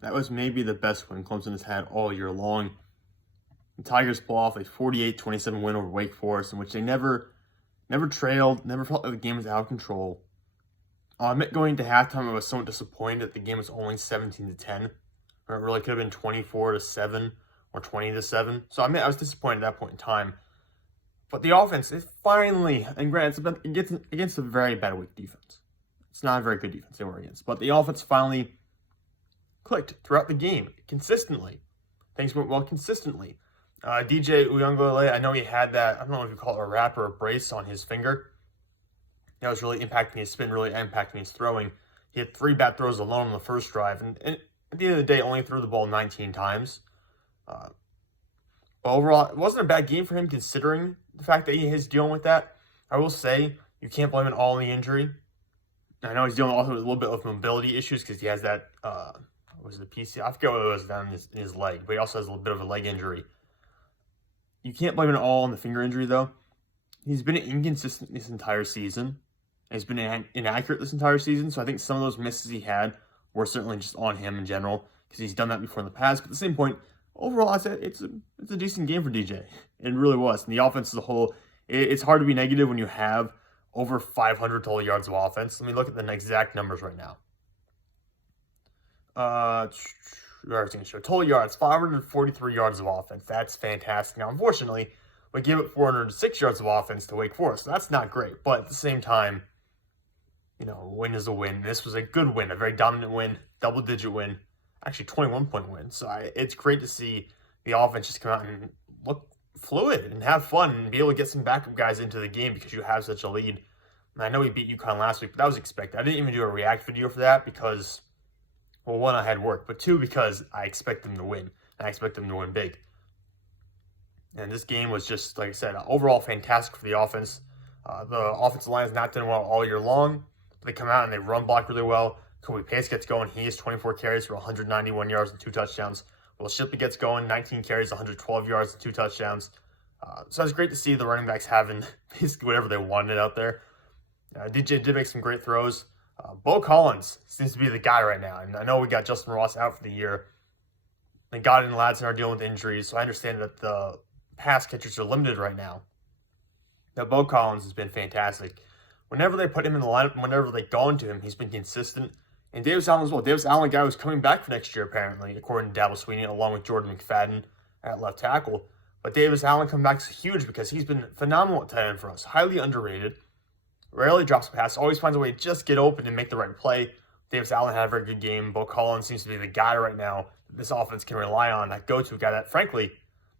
That was maybe the best win Clemson has had all year long. The Tigers pull off a 48-27 win over Wake Forest, in which they never trailed, never felt like the game was out of control. I admit going into halftime, I was somewhat disappointed that the game was only 17-10. It really could have been 24-7 or 20-7. So I admit I was disappointed at that point in time. But the offense is finally, and granted, it's against a very bad Wake defense. It's not a very good defense they were against. But the offense finally clicked throughout the game consistently. Things went well consistently. DJ Uyunglele, I know he had that, I don't know if you call it a wrap or a brace on his finger. That was really impacting his spin, really impacting his throwing. He had 3 bad throws alone on the first drive, and at the end of the day, only threw the ball 19 times. But overall, it wasn't a bad game for him considering the fact that he is dealing with that. I will say, you can't blame it all on the injury. I know he's dealing also with a little bit of mobility issues because he has that, was it PC? I forget what it was down in his leg, but he also has a little bit of a leg injury. You can't blame it all on the finger injury, though. He's been inconsistent this entire season. He's been inaccurate this entire season, so I think some of those misses he had were certainly just on him in general, because he's done that before in the past. But at the same point, overall, I said it's a decent game for DJ. It really was. And the offense as a whole, it's hard to be negative when you have over 500 total yards of offense. Let me look at the exact numbers right now. Total yards, 543 yards of offense. That's fantastic. Now, unfortunately, we gave up 406 yards of offense to Wake Forest. So that's not great. But at the same time, you know, a win is a win. This was a good win, a very dominant win, double-digit win, actually 21-point win. So it's great to see the offense just come out and look fluid and have fun and be able to get some backup guys into the game because you have such a lead. And I know we beat UConn last week, but that was expected. I didn't even do a react video for that because, well, 1, I had work, but 2, because I expect them to win. And I expect them to win big. And this game was just, like I said, overall fantastic for the offense. The offensive line has not done well all year long. They come out and they run block really well. Kobe Pace gets going. He has 24 carries for 191 yards and 2 touchdowns. Will Shipley gets going, 19 carries, 112 yards and 2 touchdowns. So it's great to see the running backs having basically whatever they wanted out there. DJ did make some great throws. Beaux Collins seems to be the guy right now. And I know we got Justin Ross out for the year. And God and Ladson are dealing with injuries, so I understand that the pass catchers are limited right now. Now, Beaux Collins has been fantastic. Whenever they put him in the lineup, whenever they go into him, he's been consistent. And Davis Allen as well. Davis Allen, a guy who's coming back for next year, apparently, according to Dabo Swinney, along with Jordan McFadden at left tackle. But Davis Allen coming back is huge because he's been phenomenal at tight end for us. Highly underrated. Rarely drops a pass. Always finds a way to just get open and make the right play. Davis Allen had a very good game. Beaux Collins seems to be the guy right now that this offense can rely on. That go-to guy that, frankly,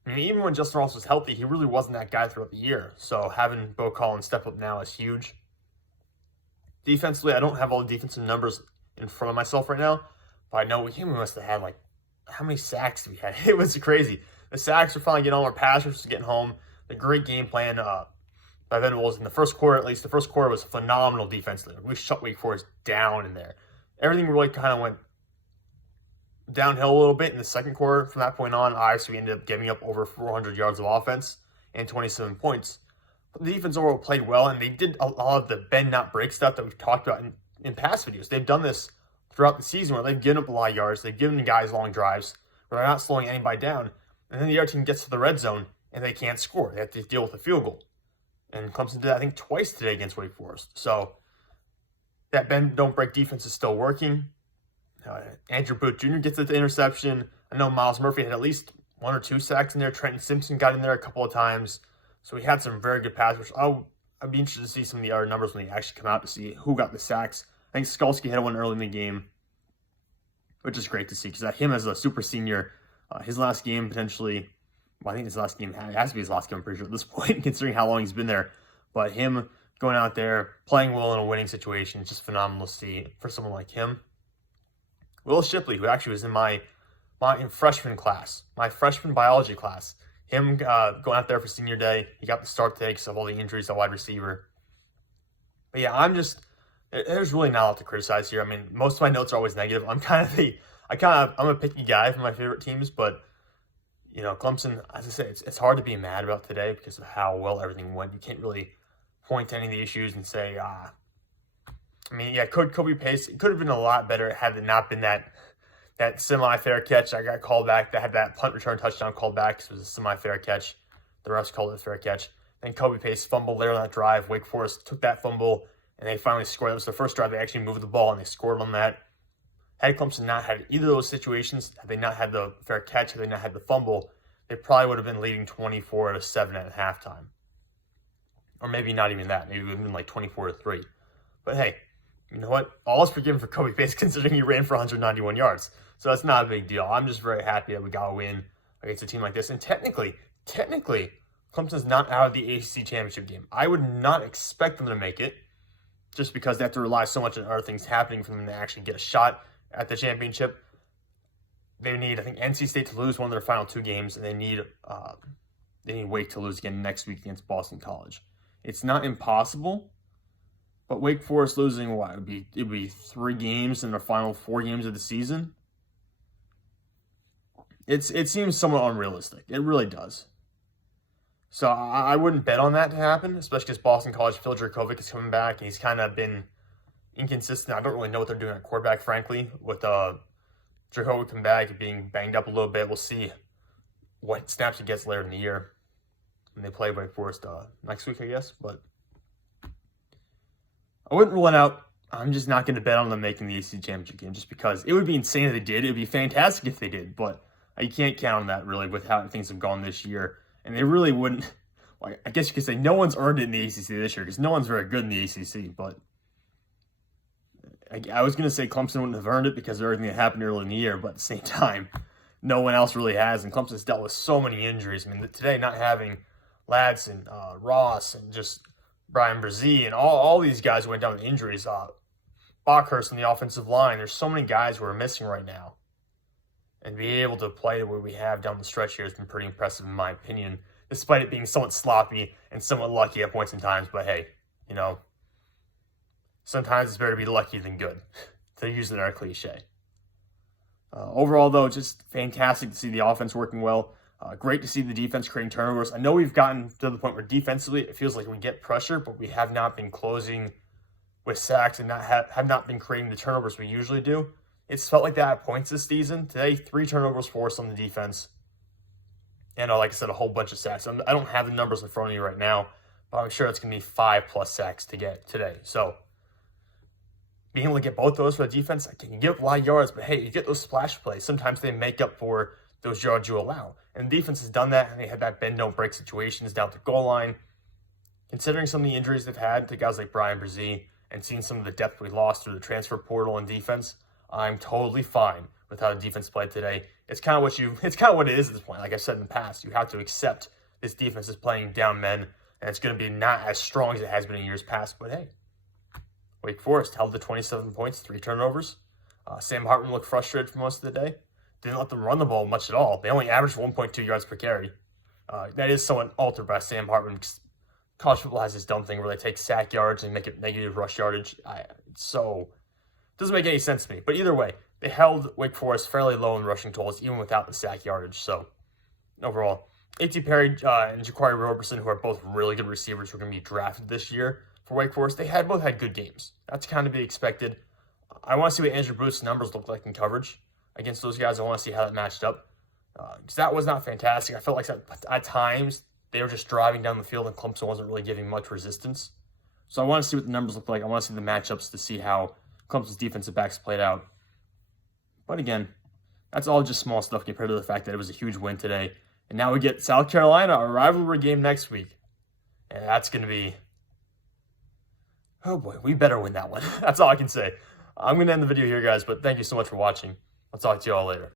I mean, even when Justin Ross was healthy, he really wasn't that guy throughout the year. So having Beaux Collins step up now is huge. Defensively, I don't have all the defensive numbers in front of myself right now, but I know we must have had, like, how many sacks did we have? It was crazy. The sacks were finally getting on, our pass rush was getting home. The great game plan by Venables in the first quarter, at least. The first quarter was phenomenal defensively. We shut Wake Forest down in there. Everything really kind of went downhill a little bit in the second quarter. From that point on, obviously, we ended up giving up over 400 yards of offense and 27 points. But the defense overall played well, and they did a lot of the bend, not break stuff that we've talked about in past videos. They've done this throughout the season where they've given up a lot of yards. They've given the guys long drives where they're not slowing anybody down. And then the other team gets to the red zone, and they can't score. They have to deal with a field goal. And Clemson did that, I think, twice today against Wake Forest. So that bend, don't break defense is still working. Andrew Booth Jr. gets the interception. I know Miles Murphy had at least 1 or 2 sacks in there. Trenton Simpson got in there a couple of times. So we had some very good pass rush. I'd be interested to see some of the other numbers when they actually come out to see who got the sacks. I think Skalski had one early in the game, which is great to see because him as a super senior, his last game potentially, well, I think his last game has to be his last game, I'm pretty sure at this point, considering how long he's been there. But him going out there, playing well in a winning situation, it's just phenomenal to see for someone like him. Will Shipley, who actually was in my freshman class, my freshman biology class, him going out there for senior day, he got the start today because of all the injuries at wide receiver. But yeah, there's really not a lot to criticize here. I mean, most of my notes are always negative. I'm a picky guy for my favorite teams, but you know, Clemson, as I say, it's hard to be mad about today because of how well everything went. You can't really point to any of the issues and say, I mean, yeah, Kobe Pace, it could have been a lot better had it not been that that semi-fair catch that got called back, that had that punt return touchdown called back because it was a semi-fair catch. The refs called it a fair catch. Then Kobe Pace fumbled later on that drive. Wake Forest took that fumble, and they finally scored. That was the first drive they actually moved the ball, and they scored on that. Had Clemson not had either of those situations, had they not had the fair catch, had they not had the fumble, they probably would have been leading 24-7 at halftime. Or maybe not even that. Maybe it would have been like 24-3. But hey, you know what? All is forgiven for Kobe Pace considering he ran for 191 yards. So that's not a big deal. I'm just very happy that we got a win against a team like this. And technically, Clemson's not out of the ACC championship game. I would not expect them to make it just because they have to rely so much on other things happening for them to actually get a shot at the championship. They need, I think, NC State to lose one of their final 2 games, and they need Wake to lose again next week against Boston College. It's not impossible, but Wake Forest losing what? It'd be 3 games in the final 4 games of the season. It seems somewhat unrealistic. It really does. So I wouldn't bet on that to happen, especially because Boston College, Phil Dracovic is coming back, and he's kind of been inconsistent. I don't really know what they're doing at quarterback, frankly, with Dracovic coming back and being banged up a little bit. We'll see what snaps he gets later in the year when they play Wake Forest next week, I guess. But I wouldn't rule it out. I'm just not going to bet on them making the ACC championship game just because it would be insane if they did. It would be fantastic if they did, but you can't count on that really with how things have gone this year. And they really wouldn't, like, I guess you could say no one's earned it in the ACC this year because no one's very good in the ACC, but I was going to say Clemson wouldn't have earned it because of everything that happened early in the year, but at the same time, no one else really has, and Clemson's dealt with so many injuries. I mean, today not having Ladson, Ross, and just Brian Brzee, and all these guys went down with injuries. Bockhurst in the offensive line. There's so many guys who are missing right now. And being able to play the way we have down the stretch here has been pretty impressive in my opinion, despite it being somewhat sloppy and somewhat lucky at points in times. But hey, you know, sometimes it's better to be lucky than good, to use another cliche. Overall, though, just fantastic to see the offense working well. Great to see the defense creating turnovers. I know we've gotten to the point where defensively it feels like we get pressure, but we have not been closing with sacks and have not been creating the turnovers we usually do. It's felt like that at points this season. Today, 3 turnovers forced on the defense. And like I said, a whole bunch of sacks. I don't have the numbers in front of me right now, but I'm sure it's going to be 5+ sacks to get today. So being able to get both those for the defense, I can give up a lot of yards, but hey, you get those splash plays. Sometimes they make up for those yards you allow. And the defense has done that, and they had that bend, don't break situations down the goal line. Considering some of the injuries they've had to guys like Brian Brzee and seeing some of the depth we lost through the transfer portal and defense, I'm totally fine with how the defense played today. It's kind of what it is at this point. Like I've said in the past, you have to accept this defense is playing down men, and it's going to be not as strong as it has been in years past. But hey, Wake Forest held to 27 points, 3 turnovers. Sam Hartman looked frustrated for most of the day. Didn't let them run the ball much at all. They only averaged 1.2 yards per carry. That is somewhat altered by Sam Hartman because college football has this dumb thing where they take sack yards and make it negative rush yardage. So it doesn't make any sense to me. But either way, they held Wake Forest fairly low in rushing totals, even without the sack yardage. So overall, A.T. Perry and Ja'Quari Roberson, who are both really good receivers who are going to be drafted this year for Wake Forest, they both had good games. That's kind of be expected. I want to see what Andrew Booth's numbers look like in coverage against those guys. I want to see how that matched up. Because that was not fantastic. I felt like at times they were just driving down the field and Clemson wasn't really giving much resistance. So I want to see what the numbers look like. I want to see the matchups to see how Clemson's defensive backs played out. But again, that's all just small stuff compared to the fact that it was a huge win today. And now we get South Carolina, a rivalry game next week. And that's going to be, oh boy, we better win that one. That's all I can say. I'm going to end the video here, guys, but thank you so much for watching. I'll talk to you all later.